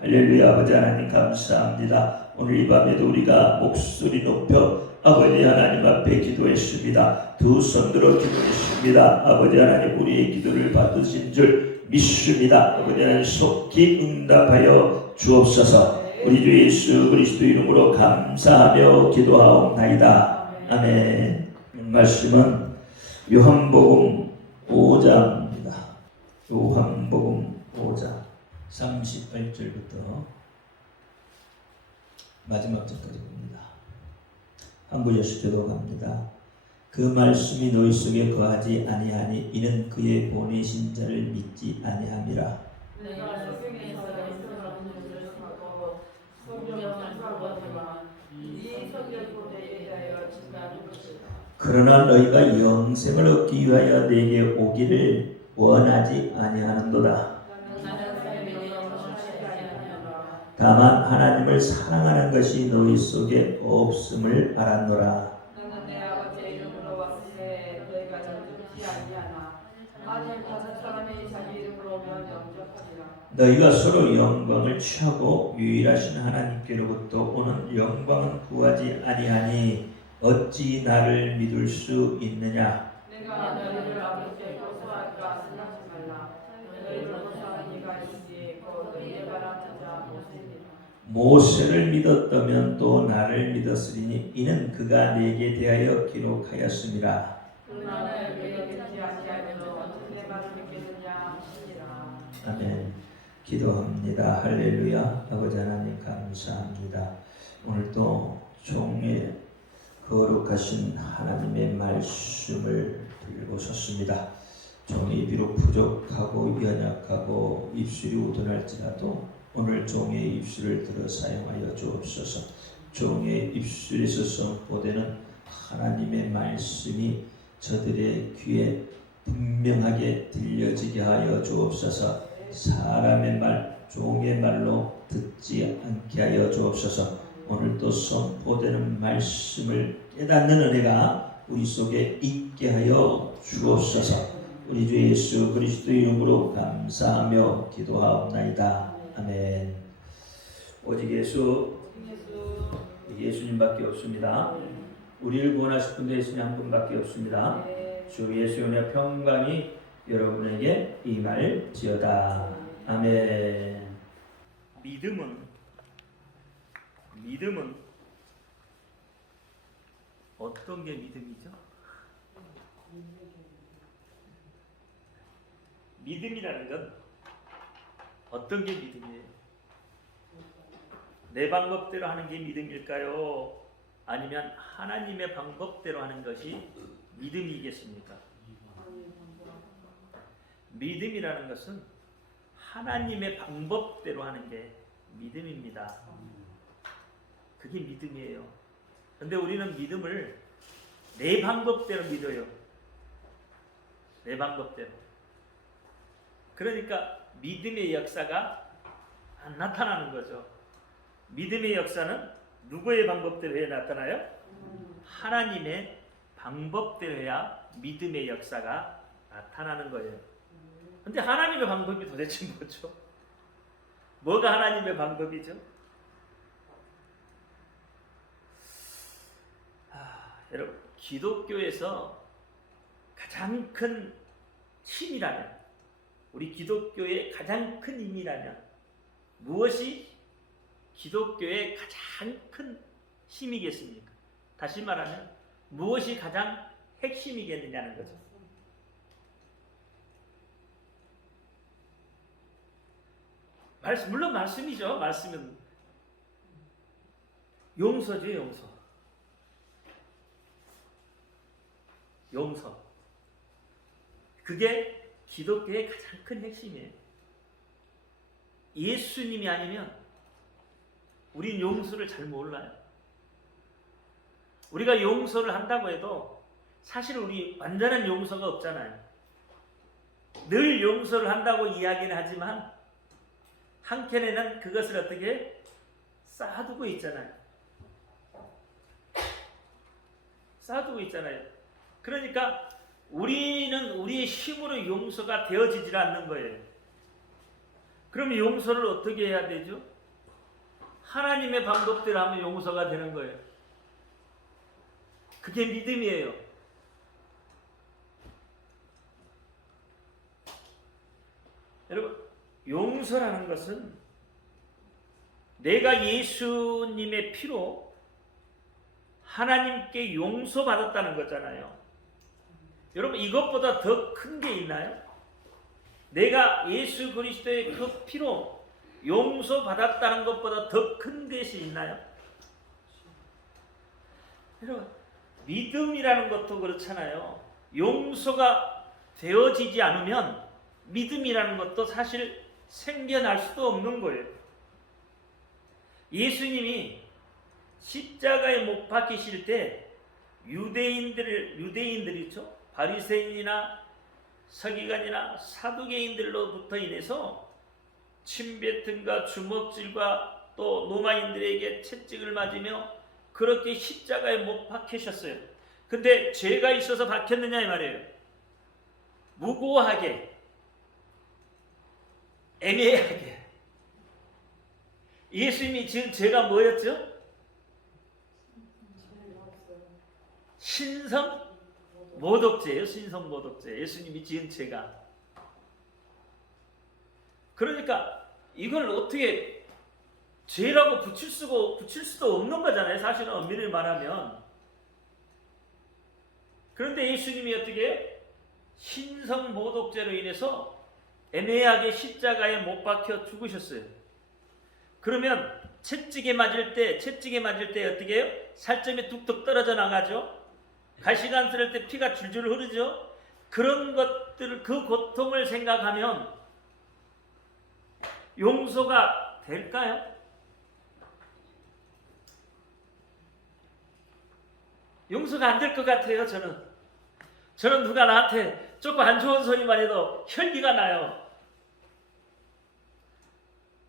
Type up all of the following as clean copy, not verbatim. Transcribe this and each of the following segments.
할렐루야. 아버지 하나님 감사합니다. 오늘 이 밤에도 우리가 목소리 높여 아버지 하나님 앞에 기도했습니다. 두 손 들어 기도했습니다. 아버지 하나님 우리의 기도를 받으신 줄 믿습니다. 아버지 하나님 속히 응답하여 주옵소서. 우리 주 예수 그리스도 이름으로 감사하며 기도하옵나이다. 아멘. 말씀은 요한복음 5장입니다. 요한복음 5장 38절부터 마지막 절까지 봅니다. 한 구절씩 기도합니다. 그 말씀이 너희 속에 거하지 아니하니 이는 그의 보내신 자를 믿지 아니함이라. 내가 성경에서 말씀을 듣고 성경을 풀어보지만 네 성경으로 내게 대하여 증거하는 것이다. 그러나 너희가 영생을 얻기 위하여 내게 오기를 원하지 아니하는도다. 다만 하나님을 사랑하는 것이 너희 속에 없음을 알았노라. 나는 내 아버지의 이름으로 왔으되 너희가 영접지 아니하나 만일 다른 사람이 자기 이름으로 오면 영접하리라. 너희가 서로 영광을 취하고 유일하신 하나님께로부터 오는 영광은 구하지 아니하니 어찌 나를 믿을 수 있느냐. 내가 너희를 아버지께 고소할까 생각하지 말라. 너희를 고소하는 이가 있으니 곧 너희의 바라는 자 모세니라. 모세를 믿었다면 또 나를 믿었으리니 이는 그가 내게 대하여 기록하였음이라. 나는 너희에게 듣지 아니하여도 어떻게 내 말을 믿겠느냐 하시니라. 아멘. 기도합니다. 할렐루야. 아버지 하나님 감사합니다. 오늘도 종의 거룩하신 하나님의 말씀을 들고 섰습니다. 종이 비록 부족하고 연약하고 입술이 우둔할지라도 오늘 종의 입술을 들어 사용하여 주옵소서. 종의 입술에서 선포되는 하나님의 말씀이 저들의 귀에 분명하게 들려지게 하여 주옵소서. 사람의 말, 종의 말로 듣지 않게 하여 주옵소서. 오늘도 선포되는 말씀을 깨닫는 은혜가 우리 속에 있게 하여 주옵소서. 우리 주 예수 그리스도 이름으로 감사하며 기도하옵나이다. 아멘. 오직 예수님밖에 없습니다. 우리를 구원하실 분도 예수님 한 분밖에 없습니다. 주 예수의 평강이 여러분에게 임할지어다. 아멘. 믿음은 어떤 게 믿음이죠? 믿음이라는 건 어떤 게 믿음이에요? 내 방법대로 하는 게 믿음일까요? 아니면 하나님의 방법대로 하는 것이 믿음이겠습니까? 믿음이라는 것은 하나님의 방법대로 하는 게 믿음입니다. 그게 믿음이에요. 근데 우리는 믿음을 내 방법대로 믿어요. 내 방법대로. 그러니까 믿음의 역사가 안 나타나는 거죠. 믿음의 역사는 누구의 방법대로 해야 나타나요? 하나님의 방법대로 해야 믿음의 역사가 나타나는 거예요. 근데 하나님의 방법이 도대체 뭐죠? 뭐가 하나님의 방법이죠? 여러분, 기독교에서 가장 큰 힘이라면, 우리 기독교의 가장 큰 힘이라면 무엇이 기독교의 가장 큰 힘이겠습니까? 다시 말하면 무엇이 가장 핵심이겠느냐는 거죠. 물론 말씀이죠. 말씀은 용서죠. 용서. 그게 기독교의 가장 큰 핵심이에요. 예수님이 아니면 우린 용서를 잘 몰라요. 우리가 용서를 한다고 해도 사실 우리 완전한 용서가 없잖아요. 늘 용서를 한다고 이야기는 하지만 한켠에는 그것을 어떻게 쌓아두고 있잖아요. 그러니까 우리는 우리의 힘으로 용서가 되어지질 않는 거예요. 그럼 용서를 어떻게 해야 되죠? 하나님의 방법대로 하면 용서가 되는 거예요. 그게 믿음이에요. 여러분, 용서라는 것은 내가 예수님의 피로 하나님께 용서받았다는 거잖아요. 여러분, 이것보다 더 큰 게 있나요? 내가 예수 그리스도의 그 피로 용서받았다는 것보다 더 큰 것이 있나요? 여러분, 믿음이라는 것도 그렇잖아요. 용서가 되어지지 않으면 믿음이라는 것도 사실 생겨날 수도 없는 거예요. 예수님이 십자가에 못 박히실 때 유대인들이죠. 바리새인이나 서기관이나 사두개인들로부터 인해서 침뱉음과 주먹질과 또 로마인들에게 채찍을 맞으며 그렇게 십자가에 못 박히셨어요. 근데 죄가 있어서 박혔느냐 이 말이에요. 무고하게, 애매하게. 예수님이 지은 죄가 뭐였죠? 신성모독죄예요. 신성모독죄. 예수님이 지은 죄가. 그러니까 이걸 어떻게 죄라고 붙일 수도 없는 거잖아요. 사실은 엄밀히 말하면. 그런데 예수님이 어떻게 신성모독죄로 인해서 애매하게 십자가에 못 박혀 죽으셨어요. 그러면 채찍에 맞을 때 어떻게 해요? 살점이 뚝뚝 떨어져 나가죠. 가시관 쓸 때 피가 줄줄 흐르죠. 그런 것들, 그 고통을 생각하면 용서가 될까요? 용서가 안 될 것 같아요. 저는 누가 나한테 조금 안 좋은 소리만 해도 혈기가 나요.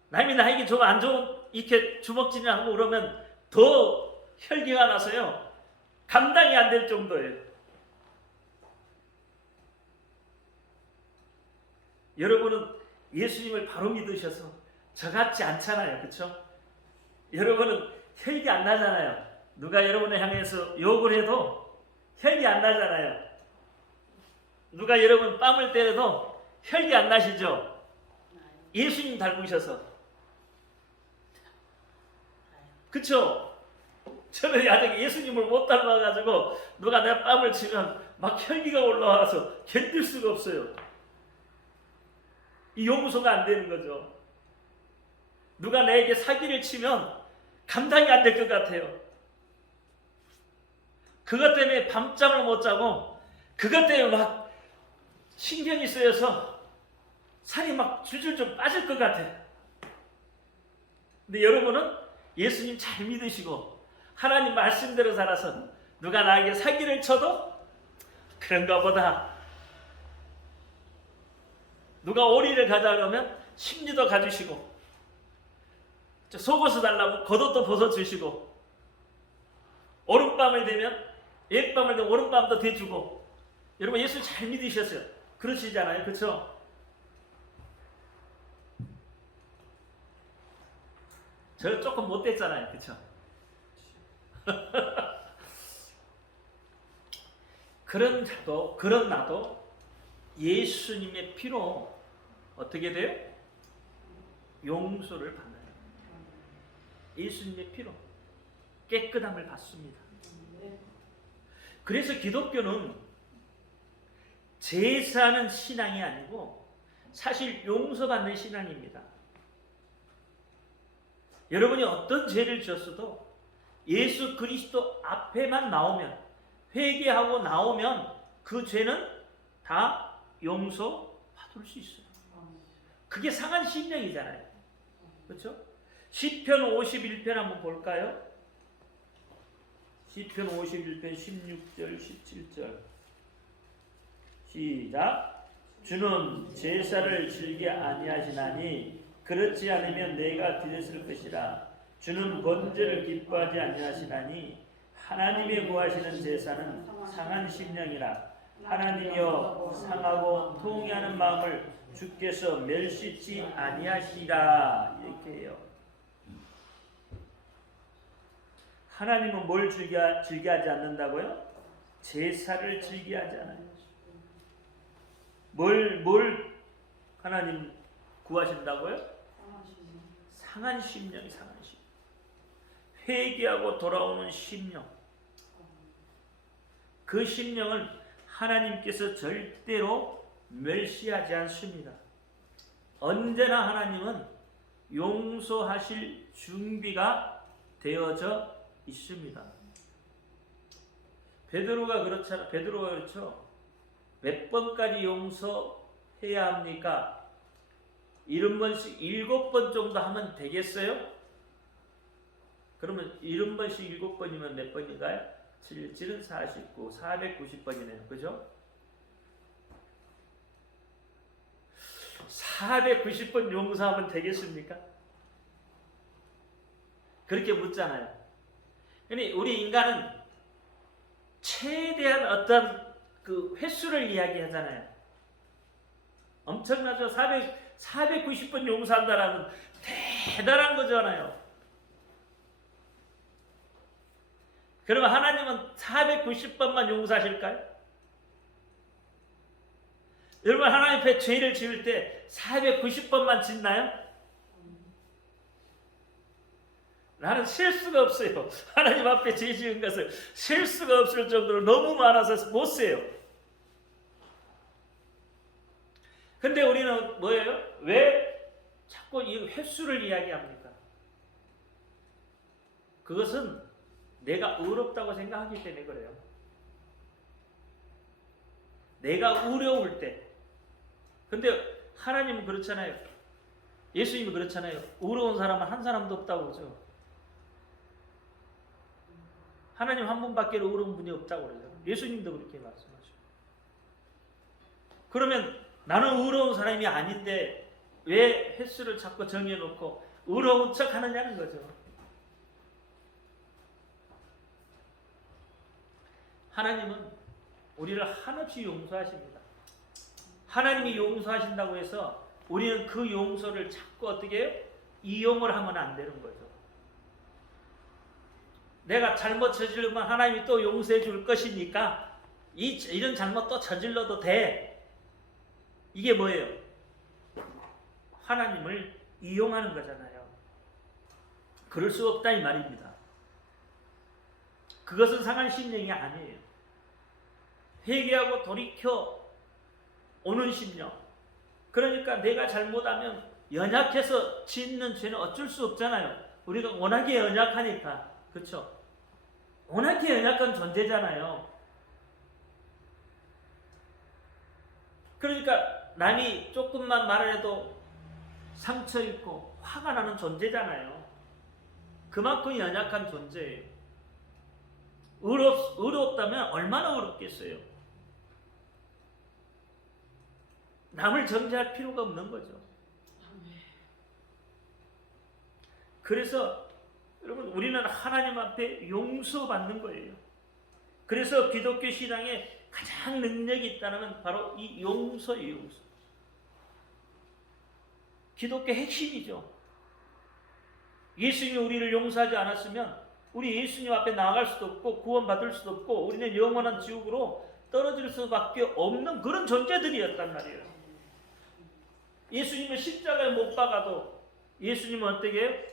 남이 나에게 좀 안 좋은 이렇게 주먹질을 하고 그러면 더 혈기가 나서요. 감당이 안 될 정도예요. 여러분은 예수님을 바로 믿으셔서 저같지 않잖아요. 그렇죠? 여러분은 혈기 안 나잖아요. 누가 여러분을 향해서 욕을 해도 혈기 안 나잖아요. 누가 여러분 뺨을 때려도 혈기 안 나시죠? 예수님 닮으셔서. 그쵸? 저는 아직 예수님을 못 닮아가지고 누가 내 뺨을 치면 막 혈기가 올라와서 견딜 수가 없어요. 이 용서가 안 되는 거죠. 누가 나에게 사기를 치면 감당이 안 될 것 같아요. 그것 때문에 밤잠을 못 자고 그것 때문에 막 신경이 쓰여서 살이 막 줄줄 좀 빠질 것 같아요. 근데 여러분은 예수님 잘 믿으시고 하나님 말씀대로 살아서 누가 나에게 사기를 쳐도 그런가 보다. 누가 오리를 가자 그러면 심리도 가주시고 속옷을 달라고 겉옷도 벗어주시고 오른밤을 되면 옛밤을 되면 오른밤도 대주고. 여러분 예수 잘 믿으셨어요. 그러시잖아요. 그렇죠? 저 조금 못됐잖아요. 그렇죠? 그런 나도 예수님의 피로 어떻게 돼요? 용서를 받아요. 예수님의 피로 깨끗함을 받습니다. 그래서 기독교는 제사하는 신앙이 아니고 사실 용서받는 신앙입니다. 여러분이 어떤 죄를 지었어도 예수 그리스도 앞에만 나오면, 회개하고 나오면 그 죄는 다 용서받을 수 있어요. 그게 상한 심령이잖아요. 그렇죠? 시편 51편 한번 볼까요? 시편 51편 16절 17절 시작. 주는 제사를 즐겨 아니하시나니 그렇지 않으면 내가 드렸을 것이라. 주는 번제를 기뻐하지 아니하시나니 하나님의 구하시는 제사는 상한 심령이라. 하나님이여 상하고 통회하는 마음을 주께서 멸시치 아니하시라 이렇게 해요. 하나님은 뭘 즐겨하지 않는다고요? 제사를 즐겨하지 않아요. 뭘 하나님 구하신다고요? 상한 심령이 상한 심령. 회개하고 돌아오는 심령. 그 심령을 하나님께서 절대로 멸시하지 않습니다. 언제나 하나님은 용서하실 준비가 되어져 있습니다. 베드로가 그렇죠. 몇 번까지 용서해야 합니까? 70번씩 7번 정도 하면 되겠어요? 그러면 70번씩 7번이면 몇 번인가요? 7은 49, 490번이네요. 그죠? 490번 용서하면 되겠습니까? 그렇게 묻잖아요. 그러니 우리 인간은 최대한 어떤 그 횟수를 이야기하잖아요. 엄청나죠? 490번 용서한다라는 대단한 거잖아요. 그러면 하나님은 490번만 용서하실까요? 여러분 하나님 앞에 죄를 지을 때 490번만 짓나요? 나는 셀 수가 없어요. 하나님 앞에 죄 지은 것을 셀 수가 없을 정도로 너무 많아서 못 세요. 근데 우리는 뭐예요? 왜 자꾸 이 횟수를 이야기합니까? 그것은 내가 의롭다고 생각하기 때문에 그래요. 내가 어려울 때. 근데 하나님은 그렇잖아요. 예수님은 그렇잖아요. 의로운 사람은 한 사람도 없다고 그러죠. 하나님 한 분밖에 의로운 분이 없다고 그러죠. 예수님도 그렇게 말씀하죠. 그러면 나는 의로운 사람이 아닌데 왜 횟수를 자꾸 정해놓고 의로운 척 하느냐는 거죠. 하나님은 우리를 한없이 용서하십니다. 하나님이 용서하신다고 해서 우리는 그 용서를 자꾸 어떻게 해요? 이용을 하면 안 되는 거죠. 내가 잘못 저지르면 하나님이 또 용서해 줄 것이니까 이런 잘못 또 저질러도 돼. 이게 뭐예요? 하나님을 이용하는 거잖아요. 그럴 수 없다 이 말입니다. 그것은 상한 심령이 아니에요. 회개하고 돌이켜 오는 심령. 그러니까 내가 잘못하면 연약해서 짓는 죄는 어쩔 수 없잖아요. 우리가 워낙에 연약하니까. 그렇죠? 워낙에 연약한 존재잖아요. 그러니까 남이 조금만 말을 해도 상처 입고 화가 나는 존재잖아요. 그만큼 연약한 존재예요. 의롭다면 얼마나 의롭겠어요. 남을 정죄할 필요가 없는 거죠. 그래서 여러분 우리는 하나님 앞에 용서받는 거예요. 그래서 기독교 신앙에 가장 능력이 있다는 바로 이 용서예요. 용서. 기독교 핵심이죠. 예수님이 우리를 용서하지 않았으면 우리 예수님 앞에 나아갈 수도 없고 구원받을 수도 없고 우리는 영원한 지옥으로 떨어질 수밖에 없는 그런 존재들이었단 말이에요. 예수님을 십자가에 못 박아도 예수님은 어떻게 해요?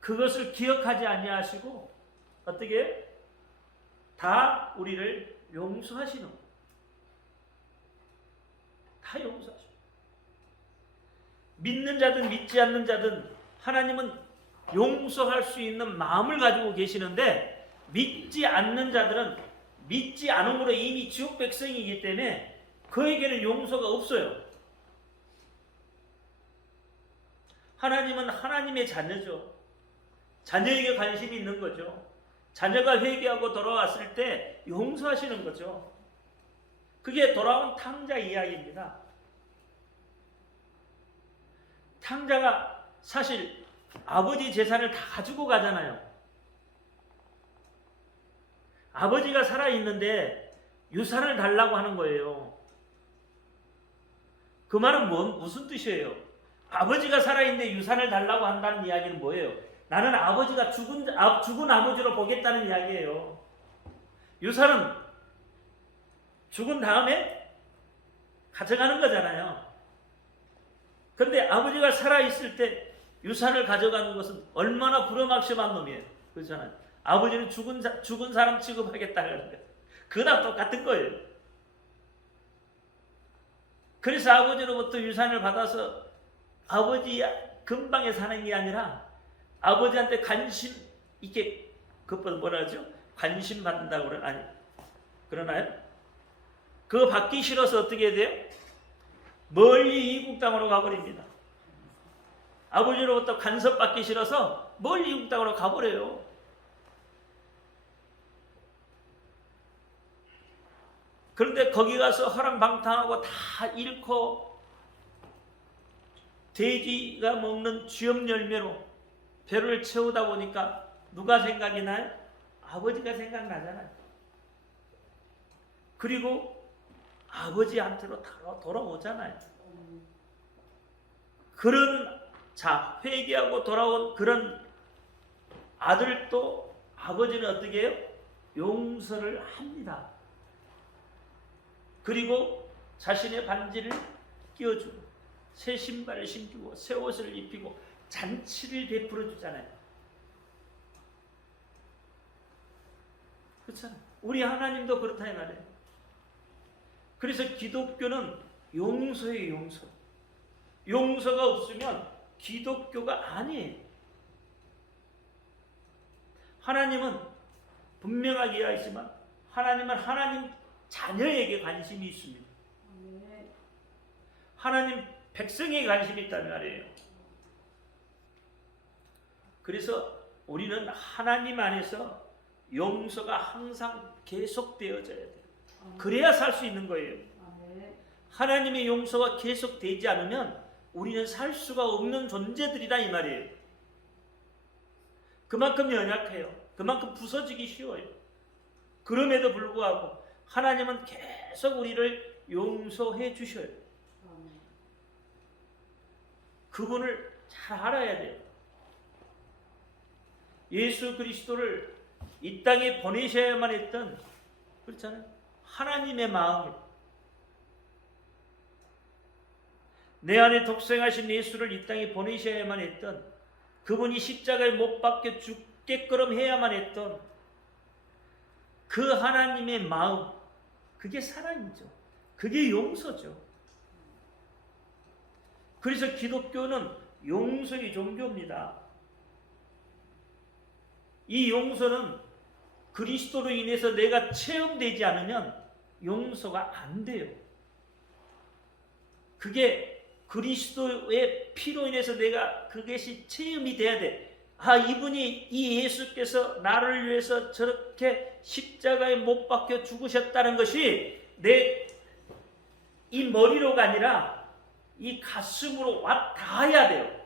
그것을 기억하지 아니하시고 어떻게 해요? 다 우리를 용서하시는 거예요. 다 용서하시고 믿는 자든 믿지 않는 자든 하나님은 용서할 수 있는 마음을 가지고 계시는데 믿지 않는 자들은 믿지 않음으로 이미 지옥 백성이기 때문에 그에게는 용서가 없어요. 하나님은 하나님의 자녀죠. 자녀에게 관심이 있는 거죠. 자녀가 회개하고 돌아왔을 때 용서하시는 거죠. 그게 돌아온 탕자 이야기입니다. 탕자가 사실 아버지 재산을 다 가지고 가잖아요. 아버지가 살아있는데 유산을 달라고 하는 거예요. 그 말은 무슨 뜻이에요? 아버지가 살아있는데 유산을 달라고 한다는 이야기는 뭐예요? 나는 아버지가 죽은 아버지로 보겠다는 이야기예요. 유산은 죽은 다음에 가져가는 거잖아요. 그런데 아버지가 살아있을 때 유산을 가져가는 것은 얼마나 부려막심한 놈이에요. 그렇잖아요. 아버지는 죽은 사람 취급하겠다는 거예요. 그거랑 똑같은 거예요. 그래서 아버지로부터 유산을 받아서 아버지 근방에 사는 게 아니라 아버지한테 관심, 이게 그것보다 뭐라 하죠? 관심 받는다고 그러나요? 그거 받기 싫어서 어떻게 돼요? 멀리 이국 땅으로 가버립니다. 아버지로부터 간섭 받기 싫어서 멀리 이국 땅으로 가버려요. 그런데 거기 가서 허랑방탕하고 다 잃고 돼지가 먹는 쥐염 열매로 배를 채우다 보니까 누가 생각이 나요? 아버지가 생각나잖아요. 그리고 아버지한테로 돌아오잖아요. 그런 회개하고 돌아온 그런 아들도 아버지는 어떻게 해요? 용서를 합니다. 그리고 자신의 반지를 끼워주고 새 신발을 신기고 새 옷을 입히고 잔치를 베풀어 주잖아요. 그렇잖아요. 우리 하나님도 그렇다 이 말이에요. 그래서 기독교는 용서예요. 용서. 용서가 없으면 기독교가 아니에요. 하나님은 분명하게 이야기하지만 하나님은 하나님 자녀에게 관심이 있습니다. 하나님 백성에게 관심이 있단 말이에요. 그래서 우리는 하나님 안에서 용서가 항상 계속되어져야 돼요. 그래야 살 수 있는 거예요. 하나님의 용서가 계속되지 않으면 우리는 살 수가 없는 존재들이다 이 말이에요. 그만큼 연약해요. 그만큼 부서지기 쉬워요. 그럼에도 불구하고 하나님은 계속 우리를 용서해 주셔요. 그분을 잘 알아야 돼요. 예수 그리스도를 이 땅에 보내셔야만 했던, 그렇잖아요, 하나님의 마음을, 내 안에 독생하신 예수를 이 땅에 보내셔야만 했던, 그분이 십자가에 못 박혀 죽게끔 해야만 했던 그 하나님의 마음, 그게 사랑이죠. 그게 용서죠. 그래서 기독교는 용서의 종교입니다. 이 용서는 그리스도로 인해서 내가 체험되지 않으면 용서가 안 돼요. 그게 그리스도의 피로 인해서 내가 그것이 체험이 돼야 돼. 아, 이 예수께서 나를 위해서 저렇게 십자가에 못 박혀 죽으셨다는 것이 내 이 머리로가 아니라 이 가슴으로 와 닿아야 돼요.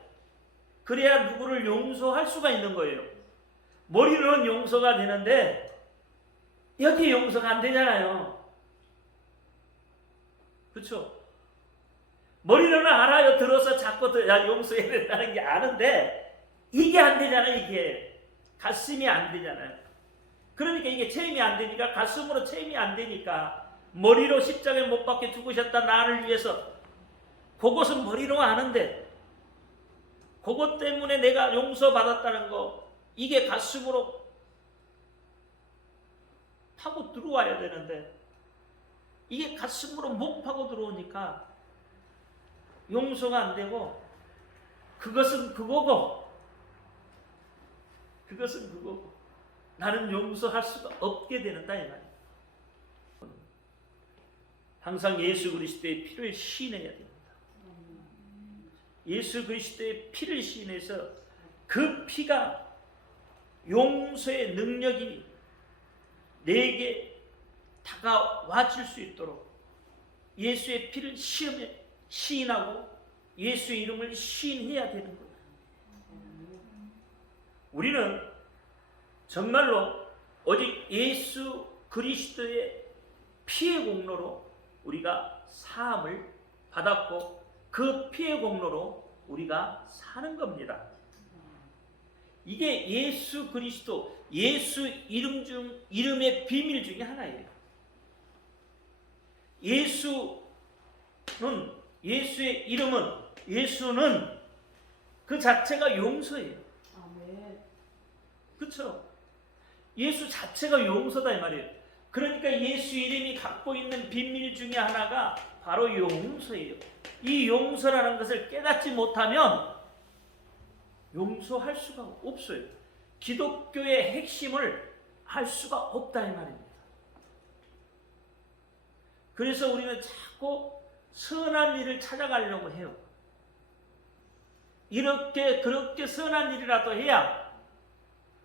그래야 누구를 용서할 수가 있는 거예요. 머리로는 용서가 되는데 여기 용서가 안 되잖아요. 그렇죠? 머리로는 알아요. 들어서 자꾸 용서해야 된다는 게 아는데 이게 안 되잖아요. 이게 가슴이 안 되잖아요. 그러니까 이게 체험이 안 되니까, 가슴으로 체험이 안 되니까, 머리로 십자가에 못 박혀 죽으셨다 나를 위해서, 그것은 머리로 아는데 그것 때문에 내가 용서받았다는 거, 이게 가슴으로 파고 들어와야 되는데 이게 가슴으로 못 파고 들어오니까 용서가 안 되고, 그것은 그거고 나는 용서할 수가 없게 되는다 이 말이에요. 항상 예수 그리스도의 피를 시인해야 됩니다. 예수 그리스도의 피를 시인해서 그 피가 용서의 능력이 내게 다가와질 수 있도록 예수의 피를 시인하고 예수의 이름을 시인해야 되는 거예요. 우리는 정말로 오직 예수 그리스도의 피의 공로로 우리가 사함을 받았고 그 피의 공로로 우리가 사는 겁니다. 이게 예수 그리스도, 예수 이름의 비밀 중에 하나예요. 예수의 이름은, 예수는 그 자체가 용서예요. 아멘. 그렇죠? 예수 자체가 용서다 이 말이에요. 그러니까 예수 이름이 갖고 있는 비밀 중에 하나가 바로 용서예요. 이 용서라는 것을 깨닫지 못하면 용서할 수가 없어요. 기독교의 핵심을 알 수가 없다 이 말입니다. 그래서 우리는 자꾸 선한 일을 찾아가려고 해요. 그렇게 선한 일이라도 해야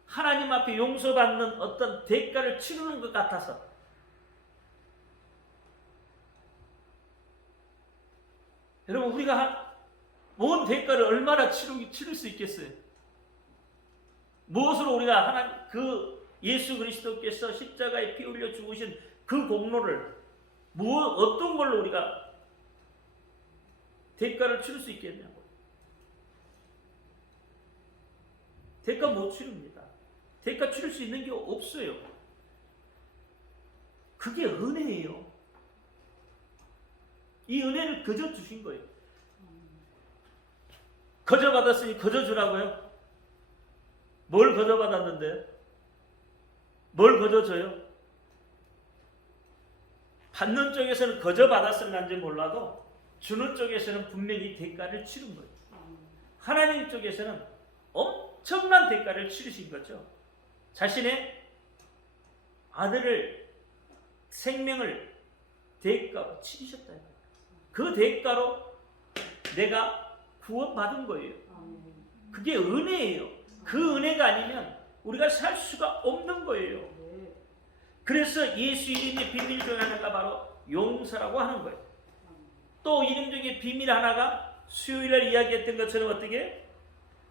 하나님 앞에 용서받는 어떤 대가를 치르는 것 같아서. 여러분, 우리가 뭔 대가를 얼마나 치를 수 있겠어요? 무엇으로 우리가 예수 그리스도께서 십자가에 피 흘려 죽으신 그 공로를 어떤 걸로 우리가 대가를 치를 수 있겠냐고. 대가 못 치릅니다. 대가 치를 수 있는 게 없어요. 그게 은혜예요. 이 은혜를 거저 주신 거예요. 거저 받았으니 거저 주라고요? 뭘 거저 받았는데? 뭘 거저 줘요? 받는 쪽에서는 거저 받았을는지 몰라도 주는 쪽에서는 분명히 대가를 치른 거예요. 하나님 쪽에서는 엄청난 대가를 치르신 거죠. 자신의 아들을, 생명을 대가로 치르셨다. 그 대가로 내가 구원받은 거예요. 그게 은혜예요. 그 은혜가 아니면 우리가 살 수가 없는 거예요. 그래서 예수 이름의 비밀 중 하나가 바로 용서라고 하는 거예요. 또 이름 중에 비밀 하나가 수요일날 이야기했던 것처럼 어떻게?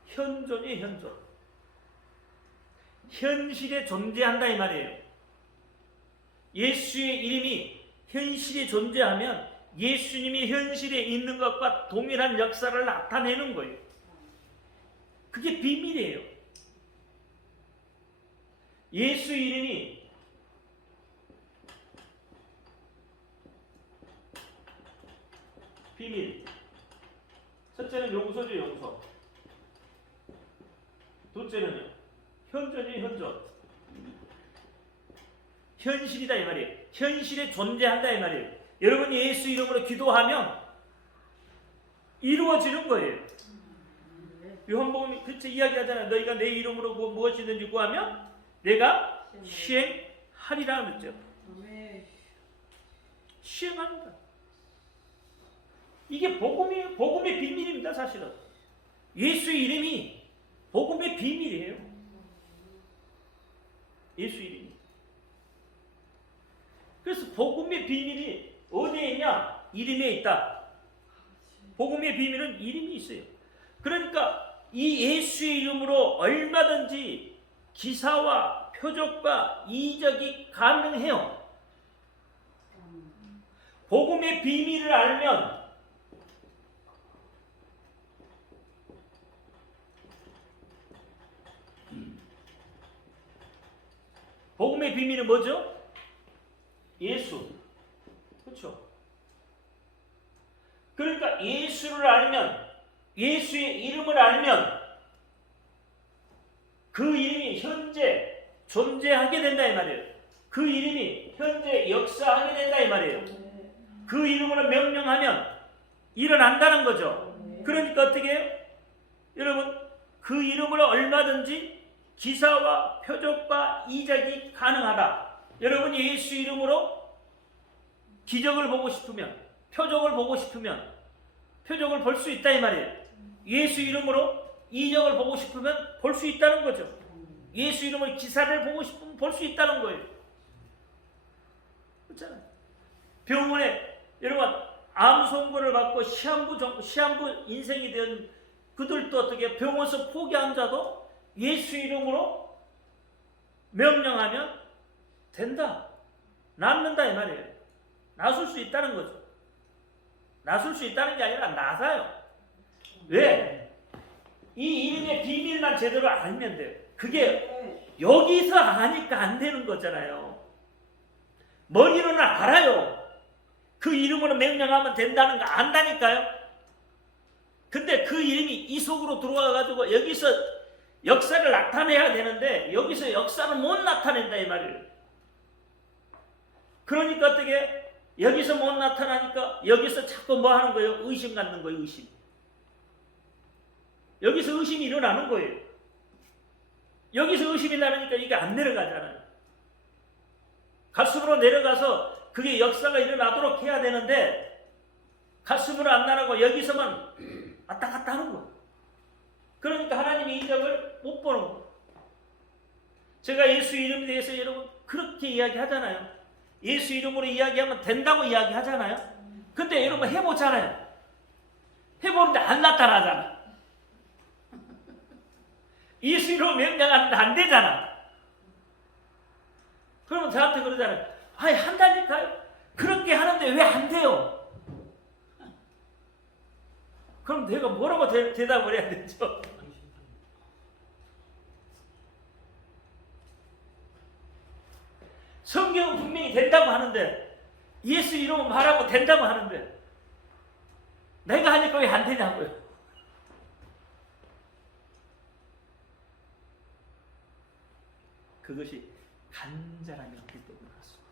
현존이에요. 현존. 현실에 존재한다 이 말이에요. 예수의 이름이 현실에 존재하면 예수님이 현실에 있는 것과 동일한 역사를 나타내는 거예요. 그게 비밀이에요. 예수 이름이 비밀. 첫째는 용서죠, 용서. 둘째는요, 현존이 현존. 현실이다 이 말이에요. 현실에 존재한다 이 말이에요. 여러분이 예수 이름으로 기도하면 이루어지는 거예요. 요한복음이 그렇게 이야기하잖아요. 너희가 내 이름으로 무엇이든지 구하면 내가 시행하리라 그랬죠. 시행합니다. 이게 복음이에요. 복음의 비밀입니다. 사실은 예수의 이름이 복음의 비밀이에요. 예수 이름이. 그래서 복음의 비밀이 어디에 있냐? 이름에 있다. 복음의 비밀은 이름이 있어요. 그러니까 이 예수의 이름으로 얼마든지 기사와 표적과 이적이 가능해요. 복음의 비밀을 알면 복음의 비밀은 뭐죠? 예수. 그렇죠? 그러니까 예수를 알면, 예수의 이름을 알면 그 이름이 현재 존재하게 된다 이 말이에요. 그 이름이 현재 역사하게 된다 이 말이에요. 그 이름으로 명령하면 일어난다는 거죠. 그러니까 어떻게 해요? 여러분, 그 이름으로 얼마든지 기사와 표적과 이적이 가능하다. 여러분이 예수 이름으로 기적을 보고 싶으면, 표적을 보고 싶으면 표적을 볼 수 있다 이 말이에요. 예수 이름으로 이적을 보고 싶으면 볼 수 있다는 거죠. 예수 이름으로 기사를 보고 싶으면 볼 수 있다는 거예요. 그렇잖아요. 병원에 여러분 암 선고를 받고 시한부 인생이 된 그들도 어떻게 병원에서 포기한 자도 예수 이름으로 명령하면 된다. 낫는다 이 말이에요. 나설 수 있다는 거죠. 나설 수 있다는 게 아니라 나사요. 왜? 이 이름의 비밀만 제대로 알면 돼요. 그게 여기서 아니까 안 되는 거잖아요. 머리로는 알아요. 그 이름으로 명령하면 된다는 거 안다니까요. 근데 그 이름이 이 속으로 들어와 가지고 여기서 역사를 나타내야 되는데 여기서 역사를 못 나타낸다 이 말이에요. 그러니까 어떻게 여기서 못 나타나니까 여기서 자꾸 뭐 하는 거예요? 의심 갖는 거예요. 의심. 여기서 의심이 일어나는 거예요. 여기서 의심이 나니까 이게 안 내려가잖아요. 가슴으로 내려가서 그게 역사가 일어나도록 해야 되는데 가슴으로 안 나가고 여기서만 왔다 갔다 하는 거예요. 그러니까 하나님의 이적을 못 보는 거예요. 제가 예수 이름에 대해서 여러분 그렇게 이야기하잖아요. 예수 이름으로 이야기하면 된다고 이야기하잖아요. 근데 여러분 해보잖아요. 해보는데 안 나타나잖아. 예수 이름으로 명령하는데 안 되잖아. 그러면 저한테 그러잖아요. 아니 한다니까요. 그렇게 하는데 왜 안 돼요? 그럼 내가 뭐라고 대답을 해야 되죠? 성경은 분명히 된다고 하는데 예수 이름은 말하고 된다고 하는데 내가 하니까 왜 안 되냐고요. 그것이 간절함이 없기 때문에 그렇습니다.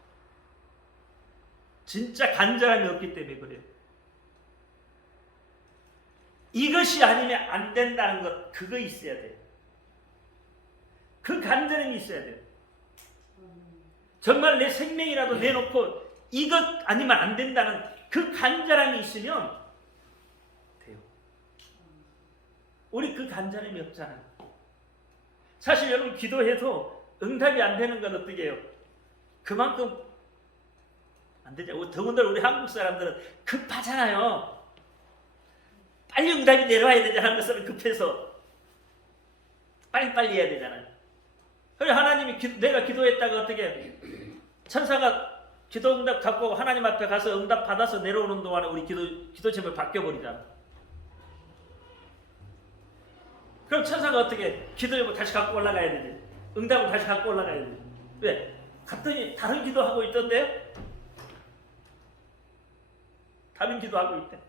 진짜 간절함이 없기 때문에 그래요. 이것이 아니면 안 된다는 것, 그거 있어야 돼요. 그 간절함이 있어야 돼요. 정말 내 생명이라도 내놓고 이것 아니면 안 된다는 그 간절함이 있으면 돼요. 우리 그 간절함이 없잖아요. 사실 여러분 기도해도 응답이 안 되는 건 어떻게 해요? 그만큼 안 되죠. 더군다나 우리 한국 사람들은 급하잖아요. 빨리 응답이 내려와야 되잖아요. 것은 급해서 빨리빨리 해야 되잖아요. 그래서 하나님이 내가 기도했다가 어떻게 천사가 기도 응답 갖고 하나님 앞에 가서 응답 받아서 내려오는 동안에 우리 기도 제목이 바뀌어버리잖아. 그럼 천사가 어떻게 기도 제목 다시 갖고 올라가야 되지. 응답을 다시 갖고 올라가야 되지. 왜? 갔더니 다른 기도하고 있던데요? 다른 기도하고 있대.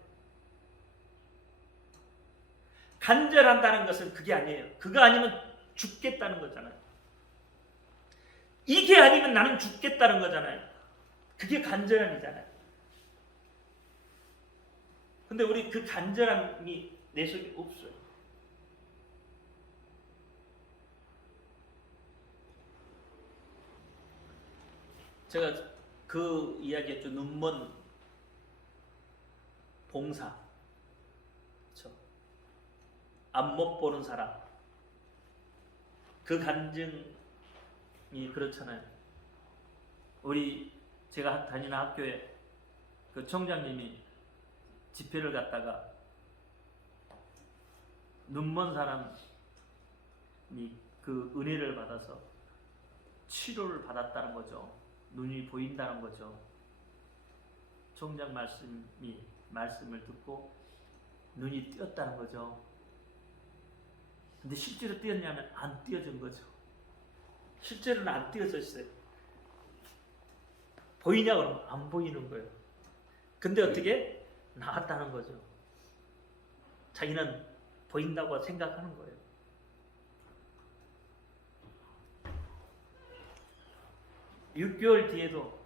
간절한다는 것은 그게 아니에요. 그거 아니면 죽겠다는 거잖아요. 이게 아니면 나는 죽겠다는 거잖아요. 그게 간절함이잖아요. 근데 우리 그 간절함이 내 속에 없어요. 제가 그 이야기했죠. 눈먼 봉사. 그렇죠? 앞못 보는 사람. 그 간증이 그렇잖아요. 제가 다니는 학교에 그 총장님이 집회를 갔다가 눈먼 사람이 그 은혜를 받아서 치료를 받았다는 거죠. 눈이 보인다는 거죠. 총장 말씀을 듣고 눈이 띄었다는 거죠. 근데 실제로 띄었냐면 안 띄어진 거죠. 실제로는 안 띄어졌어요. 보이냐 그러면 안 보이는 거예요. 근데 어떻게? 나았다는 거죠. 자기는 보인다고 생각하는 거예요. (6개월) 뒤에도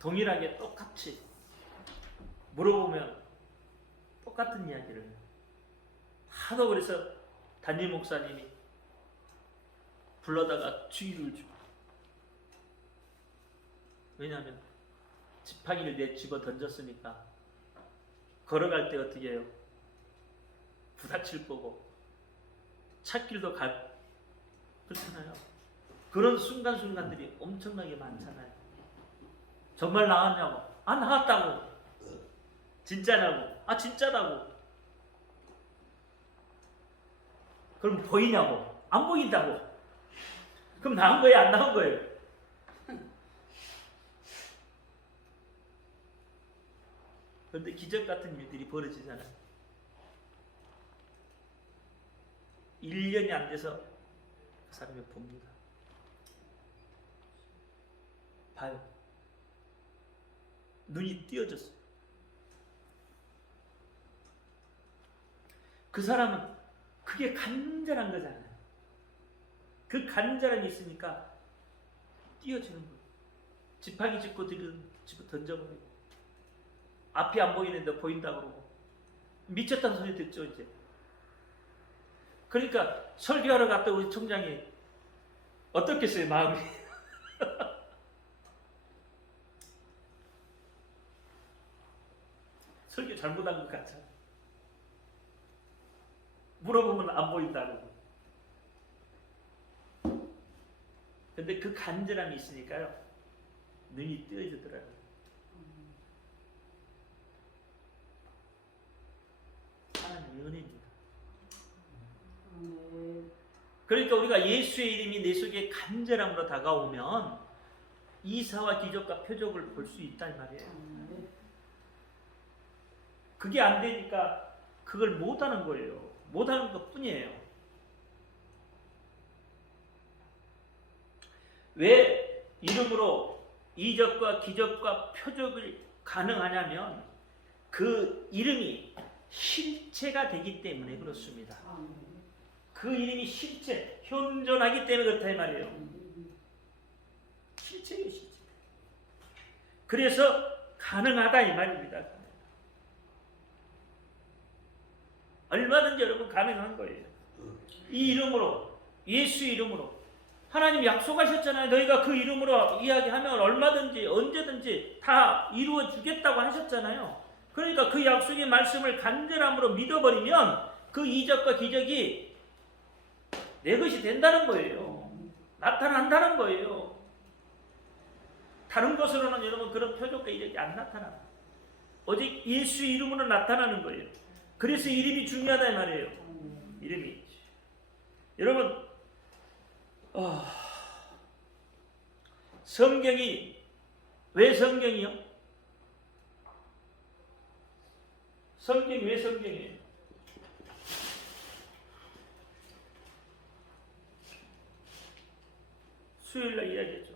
동일하게 똑같이 물어보면 똑같은 이야기를 해요. 하도 그래서 담임 목사님이 불러다가 주의를 주고, 왜냐하면 지팡이를 내 집어 던졌으니까 걸어갈 때 어떻게 해요? 부닥칠 거고 찾길도 그렇잖아요. 그런 순간순간들이 엄청나게 많잖아요. 정말 나왔냐고? 아 나왔다고. 진짜냐고? 아 진짜라고. 그럼 보이냐고? 안 보인다고. 그럼 나온 거예요? 안 나온 거예요? 그런데 기적 같은 일들이 벌어지잖아요. 1년이 안 돼서 그 사람이 봅니다. 봐요. 눈이 띄어졌어요. 그 사람은 그게 간절한 거잖아요. 그 간절함이 있으니까 띄어지는 거예요. 지팡이 짚고 집어 던져버리고 앞이 안 보이는데 보인다고 그러고 미쳤다는 소리 듣죠 이제. 그러니까 설교하러 갔다 우리 총장이 어떻겠어요 마음이. 설교 잘못한 것 같아. 물어보면 안 보인다고. 근데 그 간절함이 있으니까요 눈이 뜨어지더라고요. 하나님의 은혜입니다. 그러니까 우리가 예수의 이름이 내 속에 간절함으로 다가오면 이사와 기적과 표적을 볼 수 있다 이 말이에요. 그게 안 되니까 그걸 못하는 거예요. 못하는 것 뿐이에요. 왜 이름으로 이적과 기적과 표적을 가능하냐면 그 이름이 실체가 되기 때문에 그렇습니다. 그 이름이 실체, 현존하기 때문에 그렇다 이 말이에요. 실체예요, 실체. 그래서 가능하다 이 말입니다. 얼마든지 여러분 가능한 거예요. 이 이름으로, 예수 이름으로 하나님 약속하셨잖아요. 너희가 그 이름으로 이야기하면 얼마든지 언제든지 다 이루어 주겠다고 하셨잖아요. 그러니까 그 약속의 말씀을 간절함으로 믿어버리면 그 이적과 기적이 내 것이 된다는 거예요. 나타난다는 거예요. 다른 것으로는 여러분 그런 표적과 이적이 안 나타나. 오직 예수 이름으로 나타나는 거예요. 그래서 이름이 중요하다 이 말이에요. 이름이. 여러분 성경이 왜 성경이요? 성경이 왜 성경이에요? 수요일날 이야기했죠.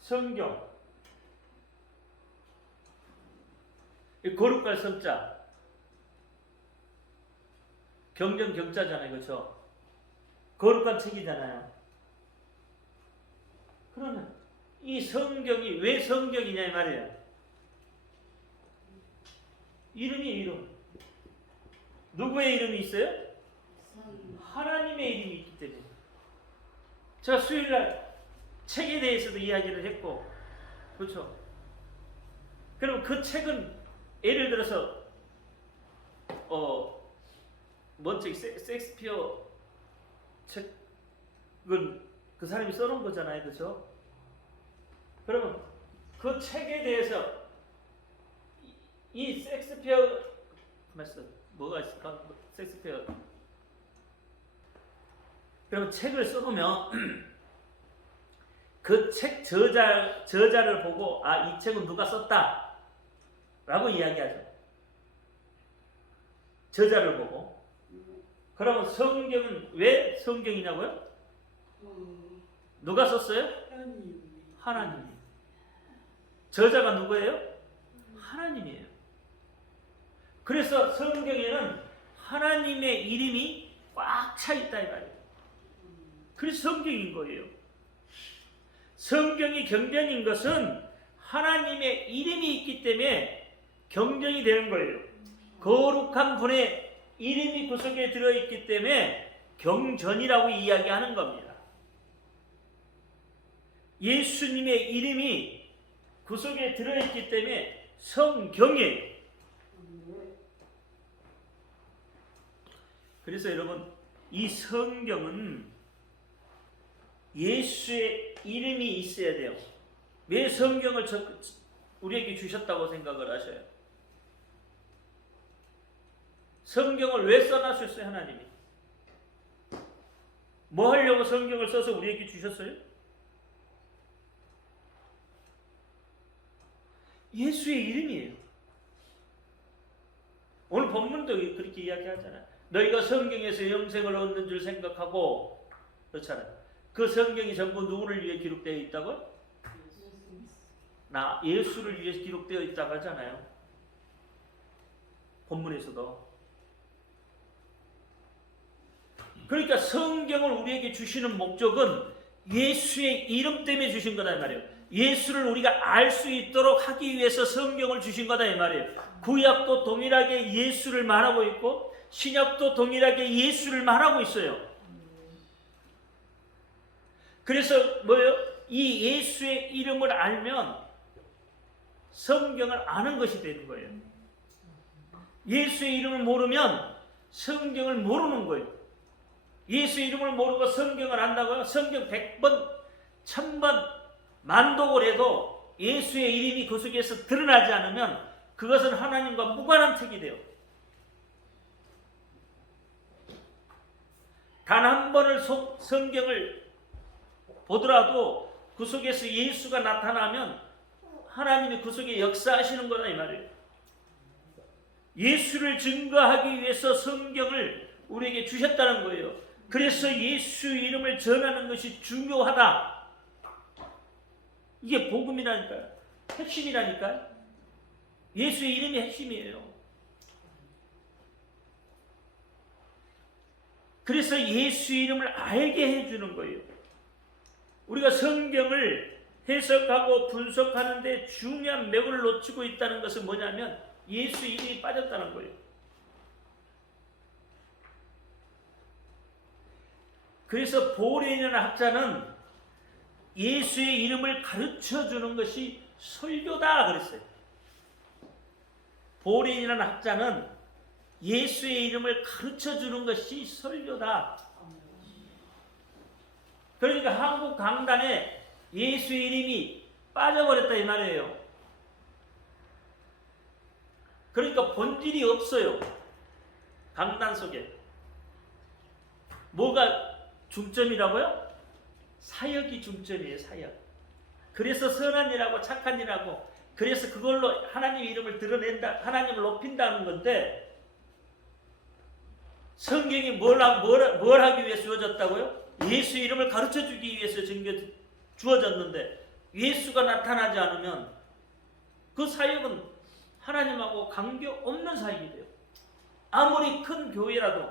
성경 거룩할 성자 경전 경자잖아요. 그렇죠? 거룩한 책이잖아요. 그러면 이 성경이 왜 성경이냐 이 말이에요. 이름이 이름. 누구의 이름이 있어요? 하나님의 이름이 있기 때문에. 제가 수요일날 책에 대해서도 이야기를 했고, 그렇죠? 그럼 그 책은 예를 들어서 뭔 책? 셰익스피어 책은 그 사람이 써놓은 거잖아요, 그렇죠? 그러면 그 책에 대해서 이 셰익스피어 뭐가 있을까? 셰익스피어 그러면 책을 써놓으면 그 책 저자를 보고 이 책은 누가 썼다 라고 이야기하죠. 저자를 보고. 그러면 성경은 왜 성경이냐고요? 누가 썼어요? 하나님이. 저자가 누구예요? 하나님이에요. 그래서 성경에는 하나님의 이름이 꽉 차 있다 이 말이에요. 그래서 성경인 거예요. 성경이 경전인 것은 하나님의 이름이 있기 때문에 경전이 되는 거예요. 거룩한 분의 이름이 그 속에 들어있기 때문에 경전이라고 이야기하는 겁니다. 예수님의 이름이 그 속에 들어있기 때문에 성경이에요. 그래서 여러분 이 성경은 예수의 이름이 있어야 돼요. 왜 성경을 우리에게 주셨다고 생각을 하셔요? 성경을 왜 써놨었어요, 하나님이? 뭐 하려고 성경을 써서 우리에게 주셨어요? 예수의 이름이에요. 오늘 본문도 그렇게 이야기하잖아요. 너희가 성경에서 영생을 얻는 줄 생각하고 그렇잖아요. 그 성경이 전부 누구를 위해 기록되어 있다고? 나 예수를 위해 기록되어 있다고 하잖아요. 본문에서도. 그러니까 성경을 우리에게 주시는 목적은 예수의 이름 때문에 주신 거다 이 말이에요. 예수를 우리가 알 수 있도록 하기 위해서 성경을 주신 거다 이 말이에요. 구약도 동일하게 예수를 말하고 있고 신약도 동일하게 예수를 말하고 있어요. 그래서 뭐예요? 이 예수의 이름을 알면 성경을 아는 것이 되는 거예요. 예수의 이름을 모르면 성경을 모르는 거예요. 예수의 이름을 모르고 성경을 안다고요? 성경 100번, 1000번 만독을 해도 예수의 이름이 그 속에서 드러나지 않으면 그것은 하나님과 무관한 책이 돼요. 단 한 번을 성경을 보더라도 그 속에서 예수가 나타나면 하나님이 그 속에 역사하시는 거다 이 말이에요. 예수를 증거하기 위해서 성경을 우리에게 주셨다는 거예요. 그래서 예수 이름을 전하는 것이 중요하다. 이게 복음이라니까요. 핵심이라니까요. 예수의 이름이 핵심이에요. 그래서 예수 이름을 알게 해주는 거예요. 우리가 성경을 해석하고 분석하는데 중요한 맥을 놓치고 있다는 것은 뭐냐면 예수 이름이 빠졌다는 거예요. 그래서 보레이라는 학자는 예수의 이름을 가르쳐주는 것이 설교다 그랬어요. 보레이라는 학자는 예수의 이름을 가르쳐주는 것이 설교다. 그러니까 한국 강단에 예수의 이름이 빠져버렸다 이 말이에요. 그러니까 본질이 없어요. 강단 속에. 뭐가 중점이라고요? 사역이 중점이에요. 사역. 그래서 선한 일하고 착한 일하고 그래서 그걸로 하나님 이름을 드러낸다. 하나님을 높인다는 건데 성경이 뭘 하기 위해 주어졌다고요? 예수 이름을 가르쳐주기 위해서 주어졌는데 예수가 나타나지 않으면 그 사역은 하나님하고 관계없는 사역이 돼요. 아무리 큰 교회라도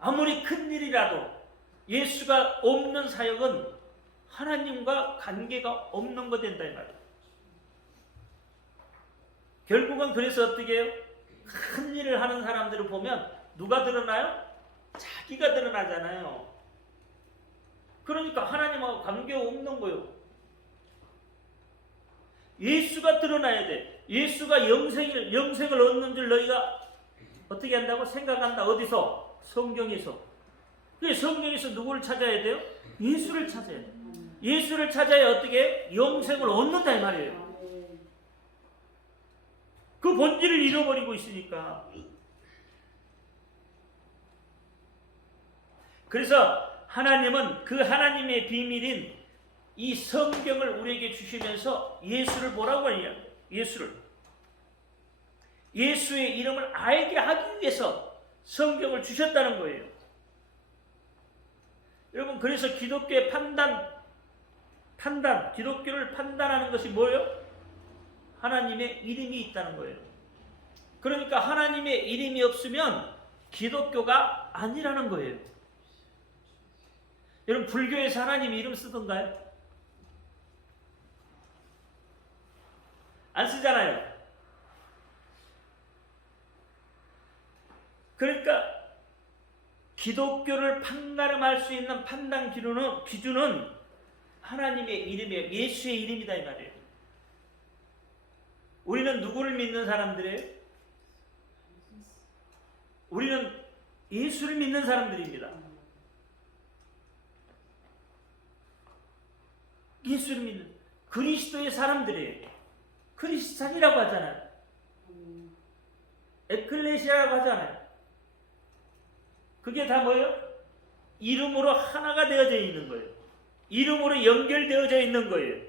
아무리 큰 일이라도 예수가 없는 사역은 하나님과 관계가 없는 거 된다 이 말이에요. 결국은 그래서 어떻게 해요? 큰 일을 하는 사람들을 보면 누가 드러나요? 자기가 드러나잖아요. 그러니까 하나님하고 관계가 없는 거예요. 예수가 드러나야 돼. 예수가 영생을 얻는 줄 너희가 어떻게 한다고 생각한다. 어디서? 성경에서. 그래서 성경에서 누구를 찾아야 돼요? 예수를 찾아야 돼요. 예수를 찾아야 어떻게 해요? 영생을 얻는다 이 말이에요. 그 본질을 잃어버리고 있으니까. 그래서 하나님은 그 하나님의 비밀인 이 성경을 우리에게 주시면서 예수를 뭐라고 하냐? 예수의 이름을 알게 하기 위해서 성경을 주셨다는 거예요. 여러분 그래서 기독교의 기독교를 판단하는 것이 뭐예요? 하나님의 이름이 있다는 거예요. 그러니까 하나님의 이름이 없으면 기독교가 아니라는 거예요. 여러분 불교에서 하나님 이름 쓰던가요? 안 쓰잖아요. 그러니까 기독교를 판가름할 수 있는 판단 기준은 하나님의 이름이에요. 예수의 이름이다 이 말이에요. 우리는 누구를 믿는 사람들이에요? 우리는 예수를 믿는 사람들입니다. 예수를 믿는 그리스도의 사람들이에요. 크리스찬이라고 하잖아요. 에클레시아라고 하잖아요. 그게 다 뭐예요? 이름으로 하나가 되어져 있는 거예요. 이름으로 연결되어져 있는 거예요.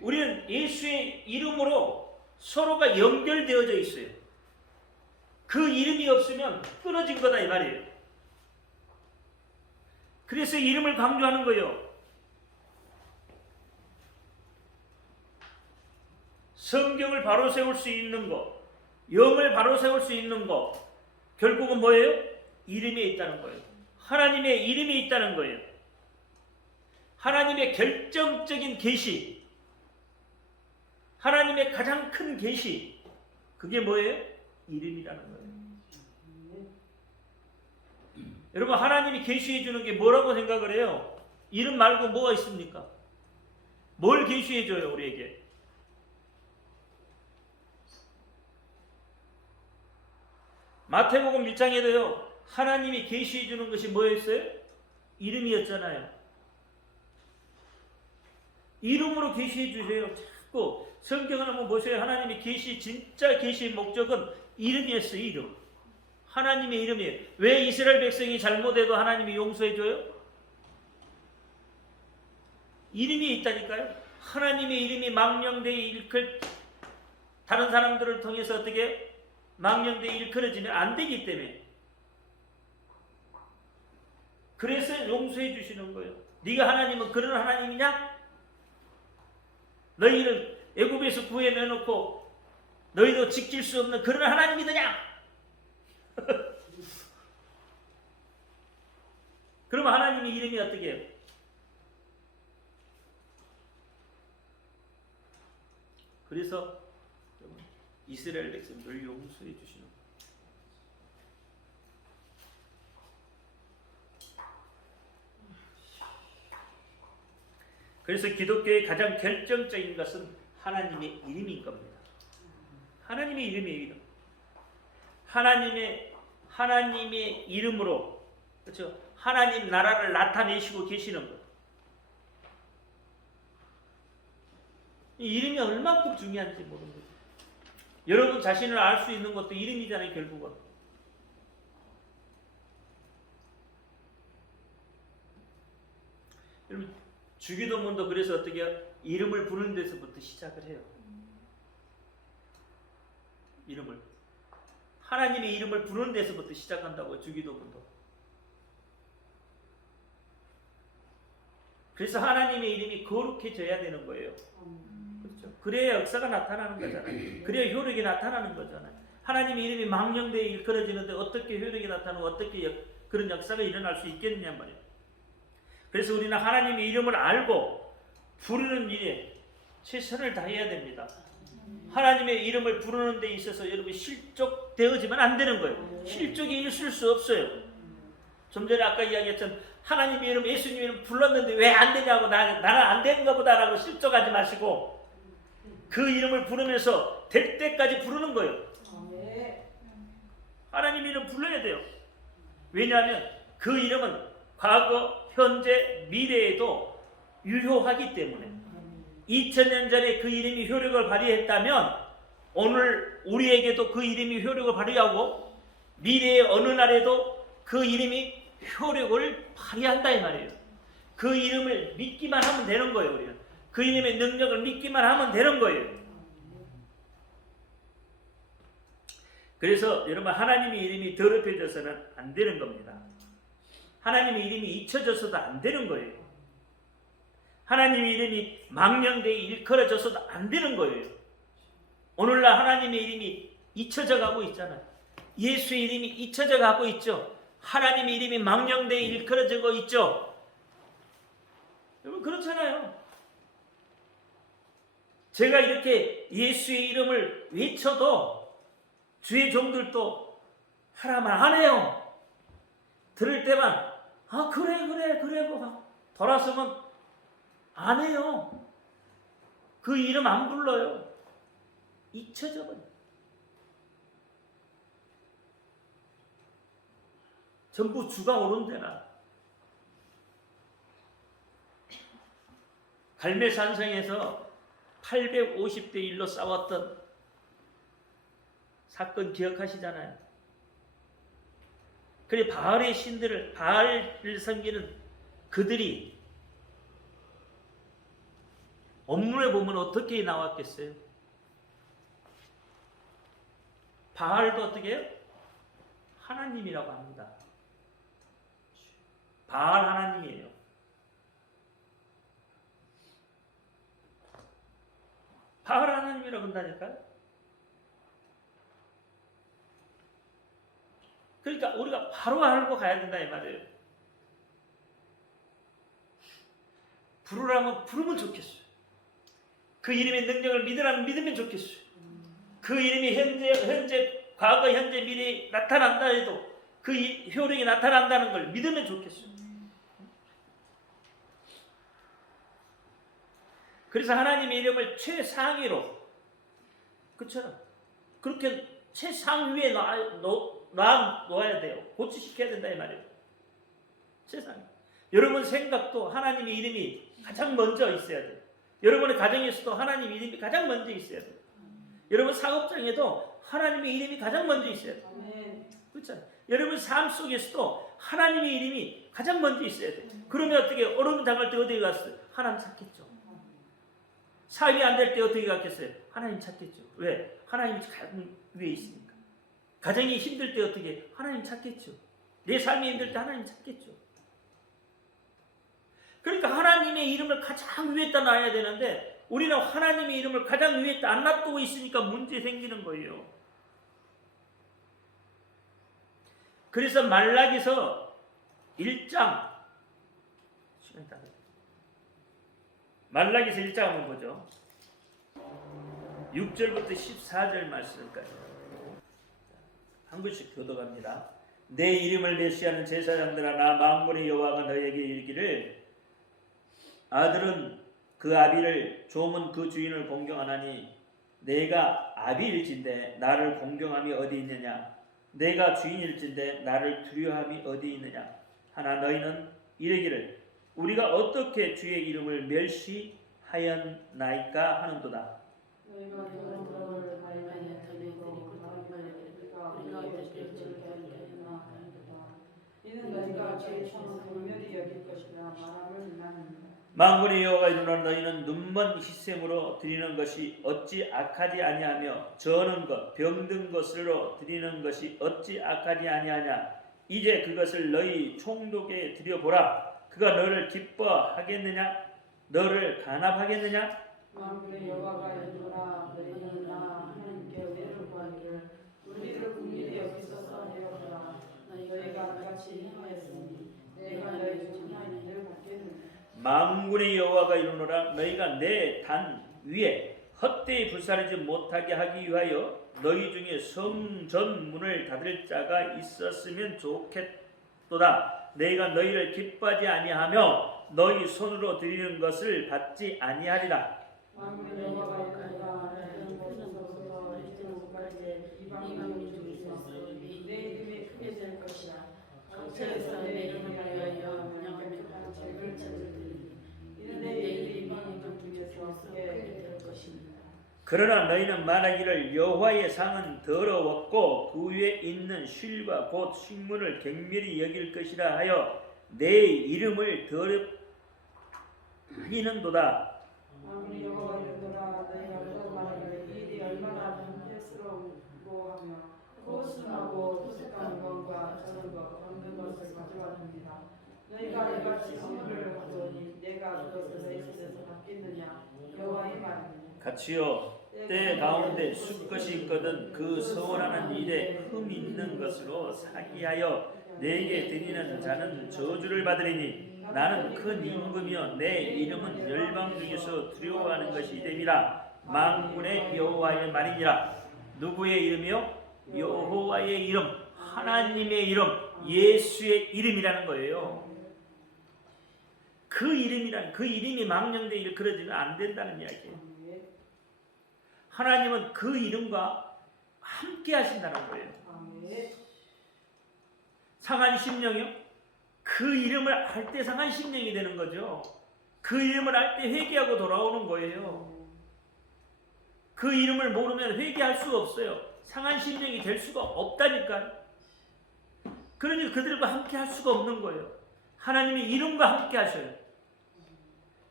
우리는 예수의 이름으로 서로가 연결되어져 있어요. 그 이름이 없으면 끊어진 거다 이 말이에요. 그래서 이름을 강조하는 거예요. 성경을 바로 세울 수 있는 것, 영을 바로 세울 수 있는 것, 결국은 뭐예요? 이름에 있다는 거예요. 하나님의 이름이 있다는 거예요. 하나님의 결정적인 계시, 하나님의 가장 큰 계시, 그게 뭐예요? 이름이라는 거예요. 여러분, 하나님이 계시해 주는 게 뭐라고 생각을 해요? 이름 말고 뭐가 있습니까? 뭘 계시해 줘요, 우리에게? 마태복음 1장에도요, 하나님이 계시해 주는 것이 뭐였어요? 이름이었잖아요. 이름으로 계시해 주세요. 자꾸 성경을 한번 보세요. 하나님의 계시, 진짜 계시의 목적은 이름이었어요. 이름. 하나님의 이름이에요. 왜 이스라엘 백성이 잘못해도 하나님이 용서해 줘요? 이름이 있다니까요. 하나님의 이름이 망령되이 일컬, 다른 사람들을 통해서 어떻게 망령되이 일컬어지면 안 되기 때문에, 그래서 용서해 주시는 거예요. 네가 하나님은 그런 하나님이냐? 너희를 애굽에서 구해내놓고 너희도 지킬 수 없는 그런 하나님이더냐? 그러면 하나님의 이름이 어떻게 해요? 그래서 이스라엘 백성들을 용서해 주시는 거예요. 그래서 기독교의 가장 결정적인 것은 하나님의 이름인 겁니다. 하나님의 이름이에요. 이름. 하나님의 이름으로, 그렇죠? 하나님 나라를 나타내시고 계시는 것. 이 이름이 얼마큼 중요한지 모르는 거죠. 여러분 자신을 알 수 있는 것도 이름이잖아요, 결국은. 여러분, 주기도문도 그래서 어떻게 해요? 이름을 부르는 데서부터 시작을 해요. 이름을. 하나님의 이름을 부르는 데서부터 시작한다고, 주기도문도. 그래서 하나님의 이름이 거룩해져야 되는 거예요. 그렇죠? 그래야 역사가 나타나는 거잖아요. 그래야 효력이 나타나는 거잖아요. 하나님의 이름이 망령되이 일컬어지는데 어떻게 효력이 나타나고 어떻게 그런 역사가 일어날 수 있겠느냐 말이에요. 그래서 우리는 하나님의 이름을 알고 부르는 일에 최선을 다해야 됩니다. 하나님의 이름을 부르는 데 있어서 여러분 실족되어지면 안 되는 거예요. 실족이 있을 수 없어요. 좀 전에 아까 이야기했던 하나님의 이름, 예수님 이름 불렀는데 왜 안 되냐고, 나는 안 되는가 보다라고 실족하지 마시고 그 이름을 부르면서 될 때까지 부르는 거예요. 하나님 이름 불러야 돼요. 왜냐하면 그 이름은 과거, 현재, 미래에도 유효하기 때문에 2000년 전에 그 이름이 효력을 발휘했다면 오늘 우리에게도 그 이름이 효력을 발휘하고 미래의 어느 날에도 그 이름이 효력을 발휘한다 이 말이에요. 그 이름을 믿기만 하면 되는 거예요. 우리는 그 이름의 능력을 믿기만 하면 되는 거예요. 그래서 여러분, 하나님의 이름이 더럽혀져서는 안 되는 겁니다. 하나님의 이름이 잊혀져서도 안 되는 거예요. 하나님의 이름이 망령되이 일컬어져서도 안 되는 거예요. 오늘날 하나님의 이름이 잊혀져 가고 있잖아요. 예수의 이름이 잊혀져 가고 있죠. 하나님의 이름이 망령되이 일컬어지고 있죠. 여러분, 그렇잖아요. 제가 이렇게 예수의 이름을 외쳐도 주의 종들도 하라만 안 해요. 들을 때만 그래 돌아서면 안 해요. 그 이름 안 불러요. 잊혀져 버려. 전부 주가 오른 데라. 갈매산성에서 850대 1로 싸웠던 사건 기억하시잖아요. 그래, 바알의 신들을, 바알을 섬기는 그들이 본문에 보면 어떻게 나왔겠어요? 바알도 어떻게 해요? 하나님이라고 합니다. 바알 하나님이에요. 바알 하나님이라고 한다니까요. 그러니까 우리가 바로 알고 가야 된다 이 말이에요. 부르라면 부르면 좋겠어요. 그 이름의 능력을 믿으라면 믿으면 좋겠어요. 그 이름이 현재, 과거, 현재, 미래에 나타난다 해도 그 효력이 나타난다는 걸 믿으면 좋겠어요. 그래서 하나님의 이름을 최상위로, 그렇죠? 그렇게 최상위에 놓아야 돼요. 고치시켜야 된다 이 말이에요. 세상에. 여러분 생각도 하나님의 이름이 가장 먼저 있어야 돼요. 여러분의 가정에서도 하나님의 이름이 가장 먼저 있어야 돼요. 여러분 사업장에도 하나님의 이름이 가장 먼저 있어야 돼요. 그렇죠? 여러분 삶 속에서도 하나님의 이름이 가장 먼저 있어야 돼요. 그러면 어떻게 얼음 당할 때 어디에 갔어요? 하나님 찾겠죠. 사업이 안 될 때 어떻게 갔겠어요? 하나님 찾겠죠. 왜? 하나님이 가장 위에 있으니까. 가정이 힘들 때 어떻게? 하나님 찾겠죠. 내 삶이 힘들 때 하나님 찾겠죠. 그러니까 하나님의 이름을 가장 위에다 놔야 되는데 우리는 하나님의 이름을 가장 위에다 안 놔두고 있으니까 문제 생기는 거예요. 그래서 말라기서 1장 말라기서 1장 한번 보죠. 6절부터 14절 말씀까지 한 글씩 교도갑니다. 내 이름을 메시하는 제사장들아 나 만군의 여호와가 너에게 이르기를 아들은 그 아비를 종은 그 주인을 공경하나니 내가 아비일진데 나를 공경함이 어디 있느냐 내가 주인일진데 나를 두려움이 어디 있느냐 하나 너희는 이르기를 우리가 어떻게 주의 이름을 멸시하였나이까 하는도다. 만군의 여호와가 이르노라 너희는 눈먼 희생으로 드리는 것이 어찌 악하지 아니하며 저는 것 병든 것으로 드리는 것이 어찌 악하지 아니하냐 이제 그것을 너희 총독에 드려보라. 그가 너를 기뻐하겠느냐 너를 간합하겠느냐. 만군의 여호와가 이르노라 너희는 나 하나님께 은혜를 구하기를 우리를 국민이 여기소서 하여라. 너희가 같이 행하였으니 내가 너희 중 하나님을 받겠느냐. 만군의 여호와가 이르노라 너희가 내 단 위에 헛되이 불사르지 못하게 하기 위하여 너희 중에 성전 문을 닫을 자가 있었으면 좋겠도다. 너희가 너희를 기뻐하지 아니하며 너희 손으로 드리는 것을 받지 아니하리라. 만군의 여호와가 이르노라 너희는 모세서부터 이제까지 이방인 중에서 내 이름이 크게 될 것이야. 각처에서 내 이름을 위하여 명령하는 책을 찾으리니 이는 내 이름이 이방인 중에서 크게 될 것입니다. 그러나 너희는 말하기를 여호와의 상은 더러웠고 그 위에 있는 쉴과 곧 식물을 경멸히 여길 것이라 하여 내 이름을 더럽히는도다. 만군의 여호와가 이르노라 너희가 또 말하기를 이 일이 얼마나 불쾌스러우고 하며 고순하고 부족한 것과 저런 것 없는 것을 가져왔습니다. 너희가 이같이 선물을 가져오니 내가 그것을 너희 손에서 받겠느냐 여호와의 말이니. 같이요 때 가운데 숫것이 있거든 그 서원하는 일에 흠 있는 것으로 사기하여 내게 드리는 자는 저주를 받으리니 나는 큰 임금이여 내 이름은 열방 중에서 두려워하는 것이 됨이라. 만군의 여호와의 말이니라. 누구의 이름이요? 여호와의 이름, 하나님의 이름, 예수의 이름이라는 거예요. 그 이름이란 그 이름이 망령되기를 그러지는 안 된다는 이야기예요. 하나님은 그 이름과 함께 하신다는 거예요. 상한 심령이요? 그 이름을 알 때 상한 심령이 되는 거죠. 그 이름을 알 때 회개하고 돌아오는 거예요. 그 이름을 모르면 회개할 수가 없어요. 상한 심령이 될 수가 없다니까. 그러니 그들과 함께 할 수가 없는 거예요. 하나님이 이름과 함께 하셔요.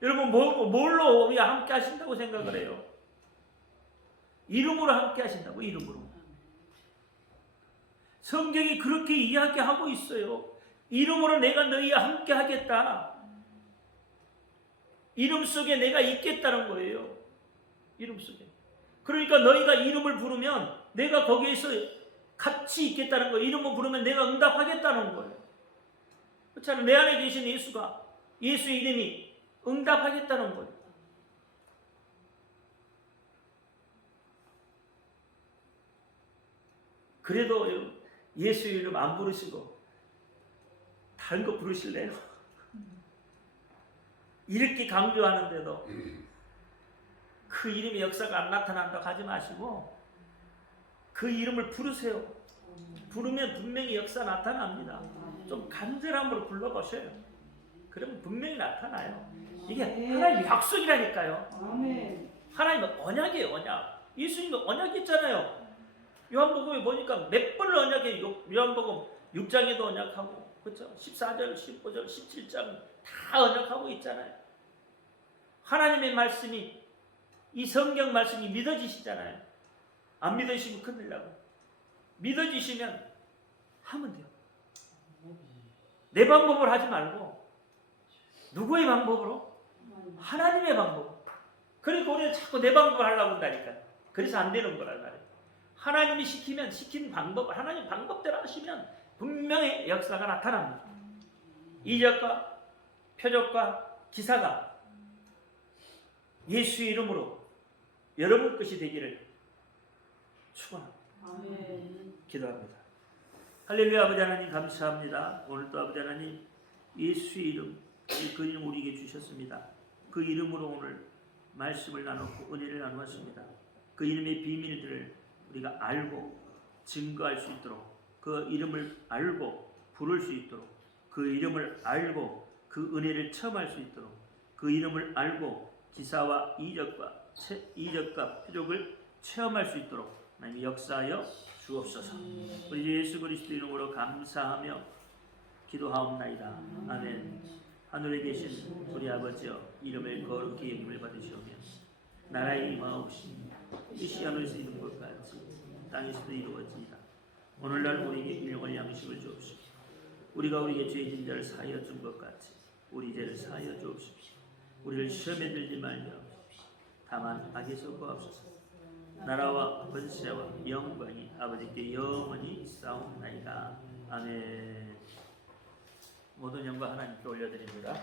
여러분 뭘로 우리가 함께 하신다고 생각을 해요? 이름으로 함께 하신다고. 이름으로. 성경이 그렇게 이야기하고 있어요. 이름으로 내가 너희와 함께 하겠다. 이름 속에 내가 있겠다는 거예요. 이름 속에. 그러니까 너희가 이름을 부르면 내가 거기에서 같이 있겠다는 거예요. 이름을 부르면 내가 응답하겠다는 거예요. 그렇잖아요. 내 안에 계신 예수가, 예수의 이름이 응답하겠다는 거예요. 그래도 예수의 이름 안 부르시고 다른 거 부르실래요? 이렇게 강조하는데도 그 이름의 역사가 안 나타난다고 하지 마시고 그 이름을 부르세요. 부르면 분명히 역사 나타납니다. 좀 간절함으로 불러보세요. 그러면 분명히 나타나요. 이게 하나님의 약속이라니까요. 하나님의 언약이에요. 언약. 예수님의 언약이 있잖아요. 요한복음에 보니까 몇 번을 언약해요. 요한복음 6장에도 언약하고, 그렇죠? 14절, 15절, 17장 다 언약하고 있잖아요. 하나님의 말씀이, 이 성경 말씀이 믿어지시잖아요. 안 믿으시면 큰일 나고, 믿어지시면 하면 돼요. 내 방법을 하지 말고 누구의 방법으로? 하나님의 방법. 그러니까 우리는 자꾸 내 방법을 하려고 한다니까. 그래서 안 되는 거란 말이에요. 하나님이 시키면 시킨 방법, 하나님 방법대로 하시면 분명히 역사가 나타납니다. 이적과 표적과 기사가 예수의 이름으로 여러분 것이 되기를 축원합니다. 기도합니다. 할렐루야. 아버지 하나님 감사합니다. 오늘도 아버지 하나님 예수의 이름, 그 이름 우리에게 주셨습니다. 그 이름으로 오늘 말씀을 나눴고 은혜를 나누었습니다. 그 이름의 비밀들을 우리가 알고 증거할 수 있도록, 그 이름을 알고 부를 수 있도록, 그 이름을 알고 그 은혜를 체험할 수 있도록, 그 이름을 알고 기사와 이적과 표적을 체험할 수 있도록 하나님 역사하여 주옵소서. 우리 예수 그리스도 이름으로 감사하며 기도하옵나이다. 아멘. 하늘에 계신 우리 아버지여, 이름을 거룩히 여김을 받으시오며 나라의 임하옵시며 뜻이 하늘에서 이룬 것 같이 땅에서도 이루어지이다. 오늘날 우리에게 일용할 양식을 주옵시고, 우리가 우리에게 죄진 자를 사하여 준 것 같이 우리 죄를 사하여 주옵시고, 우리를 시험에 들지 말게 하옵소서. 다만 악에서 구하옵소서. 나라와 권세와 영광이 아버지께 영원히 있사옵나이다. 아멘. 모든 영광 하나님께 올려드립니다.